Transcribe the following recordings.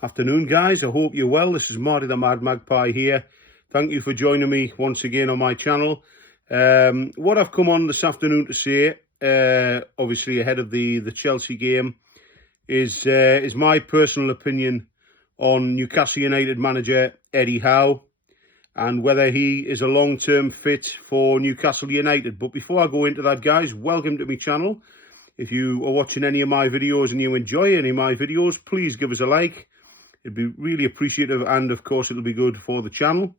Afternoon, guys. I hope you're well. This is Marty the Mad Magpie here. Thank you for joining me once again on my channel. What I've come on this afternoon to say, obviously ahead of the Chelsea game, is my personal opinion on Newcastle United manager Eddie Howe and whether he is a long-term fit for Newcastle United. But before I go into that, guys, welcome to my channel. If you are watching any of my videos and you enjoy any of my videos, please give us a like. It'd be really appreciative, and of course it'll be good for the channel.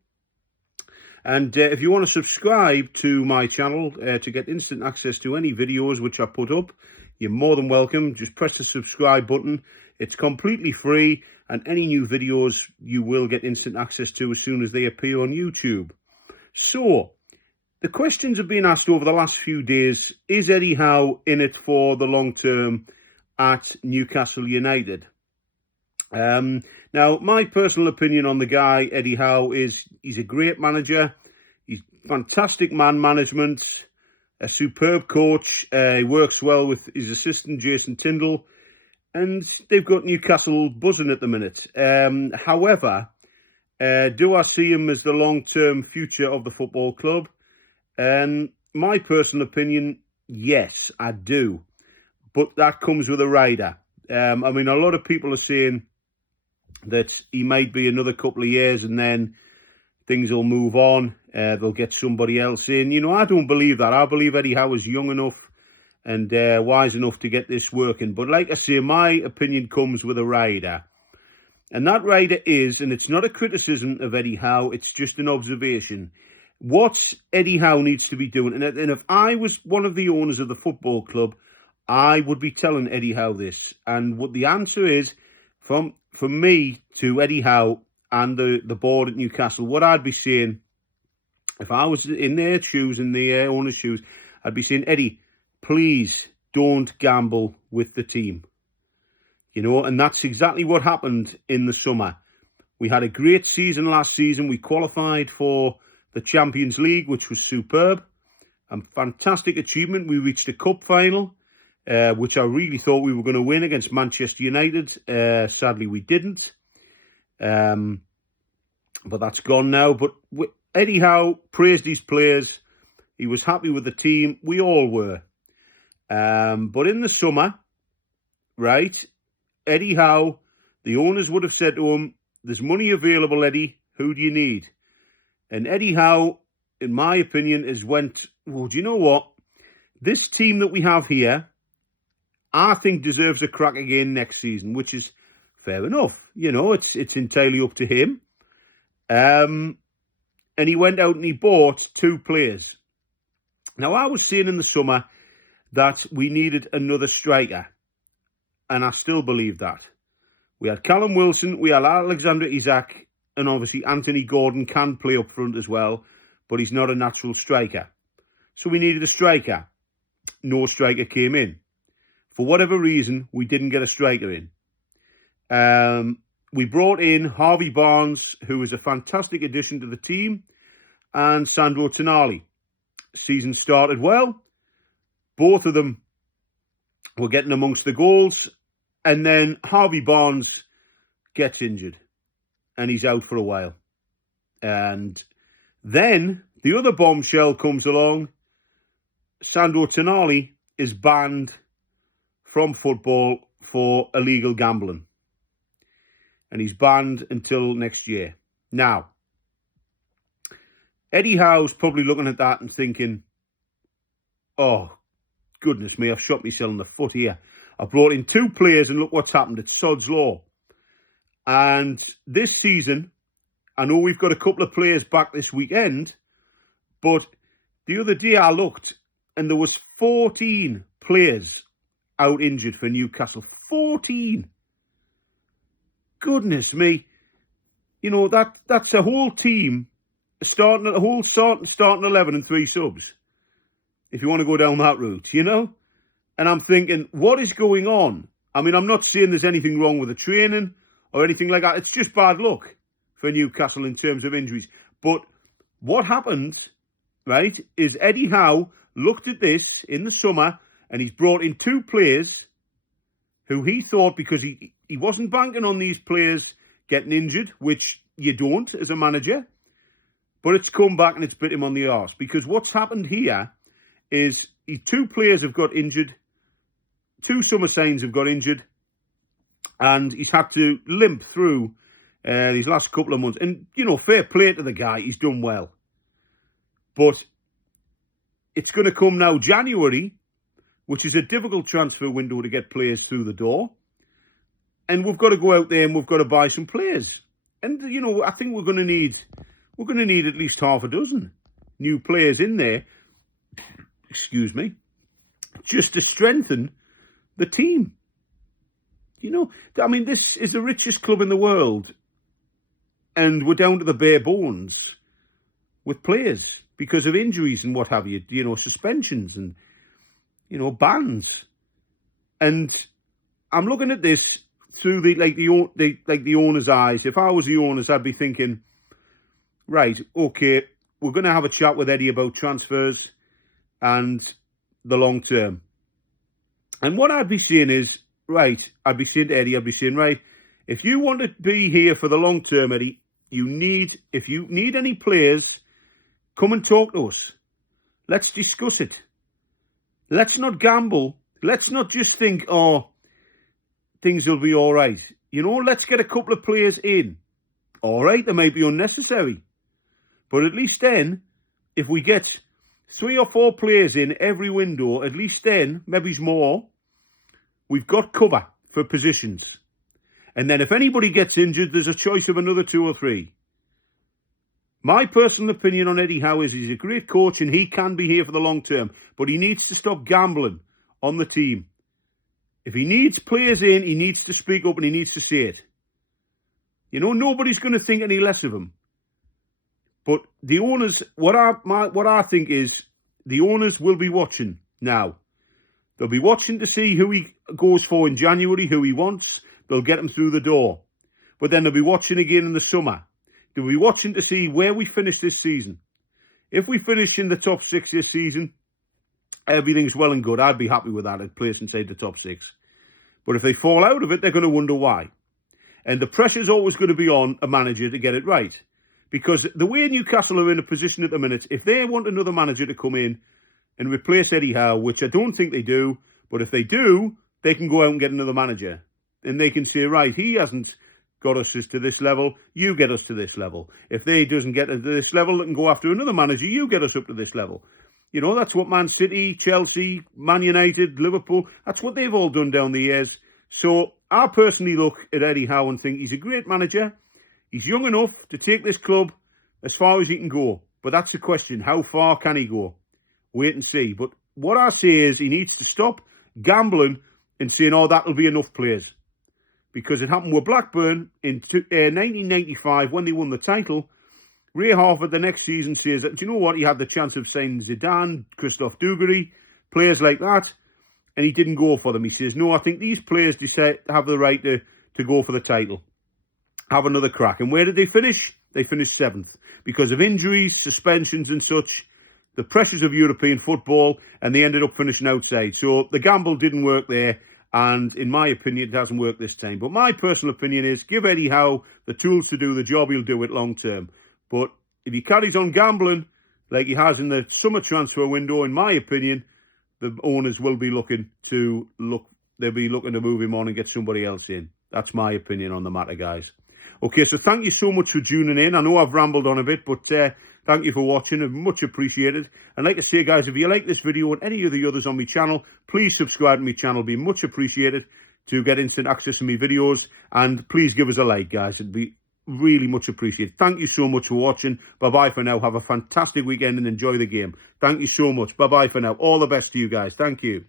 And if you want to subscribe to my channel to get instant access to any videos which I put up, you're more than welcome. Just press the subscribe button. It's completely free, and any new videos you will get instant access to as soon as they appear on YouTube. So, the questions have been asked over the last few days: is Eddie Howe in it for the long term at Newcastle United? Now, my personal opinion on the guy, Eddie Howe, is he's a great manager. He's fantastic man management, a superb coach. He works well with his assistant, Jason Tindall, and they've got Newcastle buzzing at the minute. However, do I see him as the long-term future of the football club? My personal opinion, yes, I do. But that comes with a rider. I mean, a lot of people are saying that he might be another couple of years and then things will move on. They'll get somebody else in. You know, I don't believe that. I believe Eddie Howe is young enough and wise enough to get this working. But like I say, my opinion comes with a rider. And that rider is, and it's not a criticism of Eddie Howe, it's just an observation. What Eddie Howe needs to be doing, and if I was one of the owners of the football club, I would be telling Eddie Howe this. And what the answer is, from me to Eddie Howe and the board at Newcastle, what I'd be saying, if I was in their shoes, in the owner's shoes, I'd be saying, Eddie, please don't gamble with the team. You know, and that's exactly what happened in the summer. We had a great season last season. We qualified for the Champions League, which was superb. A fantastic achievement. We reached the cup final, which I really thought we were going to win against Manchester United. Sadly, we didn't. But that's gone now. But Eddie Howe praised his players. He was happy with the team. We all were. But in the summer, right, Eddie Howe, the owners would have said to him, there's money available, Eddie. Who do you need? And Eddie Howe, in my opinion, has went, well, do you know what? This team that we have here, I think deserves a crack again next season, which is fair enough. You know, it's entirely up to him. And he went out and he bought 2 players. Now, I was saying in the summer that we needed another striker. And I still believe that. We had Callum Wilson, we had Alexander Isak, and obviously Anthony Gordon can play up front as well, but he's not a natural striker. So we needed a striker. No striker came in. For whatever reason, we didn't get a striker in. We brought in Harvey Barnes, who was a fantastic addition to the team, and Sandro Tonali. Season started well. Both of them were getting amongst the goals. And then Harvey Barnes gets injured. And he's out for a while. And then the other bombshell comes along. Sandro Tonali is banned from football for illegal gambling. And he's banned until next year. Now, Eddie Howe's probably looking at that and thinking, oh, goodness me, I've shot myself in the foot here. I brought in 2 players and look what's happened. It's sod's law. And this season, I know we've got a couple of players back this weekend, but the other day I looked and there was 14 players out injured for Newcastle. 14. Goodness me. You know, that's a whole team, starting 11 and 3 subs, if you want to go down that route, you know? And I'm thinking, what is going on? I mean, I'm not saying there's anything wrong with the training or anything like that. It's just bad luck for Newcastle in terms of injuries. But what happened, right, is Eddie Howe looked at this in the summer and he's brought in 2 players who he thought, because he wasn't banking on these players getting injured, which you don't as a manager, but it's come back and it's bit him on the arse. Because what's happened here is two players have got injured, two summer signs have got injured, and he's had to limp through these last couple of months. And, you know, fair play to the guy, he's done well. But it's going to come now January, which is a difficult transfer window to get players through the door. And we've got to go out there and we've got to buy some players. And, you know, I think we're going to need at least half a dozen new players in there, excuse me, just to strengthen the team. You know, I mean, this is the richest club in the world, and we're down to the bare bones with players because of injuries and what have you, you know, suspensions and, you know, bans. And I'm looking at this through the owner's eyes. If I was the owners, I'd be thinking, right, okay, we're going to have a chat with Eddie about transfers and the long term. And what I'd be saying is, right, I'd be saying to Eddie, right, if you want to be here for the long term, Eddie, if you need any players, come and talk to us. Let's discuss it. Let's not gamble. Let's not just think, oh, things will be all right. You know, let's get a couple of players in. All right, they may be unnecessary. But at least then, if we get 3 or 4 players in every window, at least then, maybe more, we've got cover for positions. And then if anybody gets injured, there's a choice of another 2 or 3. My personal opinion on Eddie Howe is he's a great coach and he can be here for the long term. But he needs to stop gambling on the team. If he needs players in, he needs to speak up and he needs to say it. You know, nobody's going to think any less of him. But the owners, what I think is, the owners will be watching now. They'll be watching to see who he goes for in January, who he wants. They'll get him through the door. But then they'll be watching again in the summer. They'll be watching to see where we finish this season. If we finish in the top 6 this season, everything's well and good. I'd be happy with that, I'd place inside the top 6. But if they fall out of it, they're going to wonder why. And the pressure's always going to be on a manager to get it right. Because the way Newcastle are in a position at the minute, if they want another manager to come in and replace Eddie Howe, which I don't think they do, but if they do, they can go out and get another manager. And they can say, right, he hasn't got us to this level, you get us to this level. If they doesn't get to this level, they can go after another manager, you get us up to this level. You know, that's what Man City, Chelsea, Man United, Liverpool, that's what they've all done down the years. So I personally look at Eddie Howe and think he's a great manager. He's young enough to take this club as far as he can go. But that's the question. How far can he go? Wait and see. But what I say is he needs to stop gambling and saying, oh, that'll be enough players. Because it happened with Blackburn in 1995 when they won the title. Ray Harford the next season says that, do you know what? He had the chance of signing Zidane, Christophe Dugarry, players like that. And he didn't go for them. He says, no, I think these players have the right to go for the title. Have another crack. And where did they finish? They finished 7th. Because of injuries, suspensions and such, the pressures of European football, and they ended up finishing outside. So the gamble didn't work there. And in my opinion, it hasn't worked this time. But my personal opinion is, give Eddie Howe the tools to do the job, he'll do it long term. But if he carries on gambling like he has in the summer transfer window, in my opinion, the owners will be looking to move him on and get somebody else in. That's my opinion on the matter, guys. Okay, so thank you so much for tuning in. I know I've rambled on a bit, but thank you for watching. Much appreciated. And like I say, guys, if you like this video and any of the others on my channel, please subscribe to my channel. It'd be much appreciated to get instant access to my videos. And please give us a like, guys. It'd be really much appreciated. Thank you so much for watching. Bye-bye for now. Have a fantastic weekend and enjoy the game. Thank you so much. Bye-bye for now. All the best to you guys. Thank you.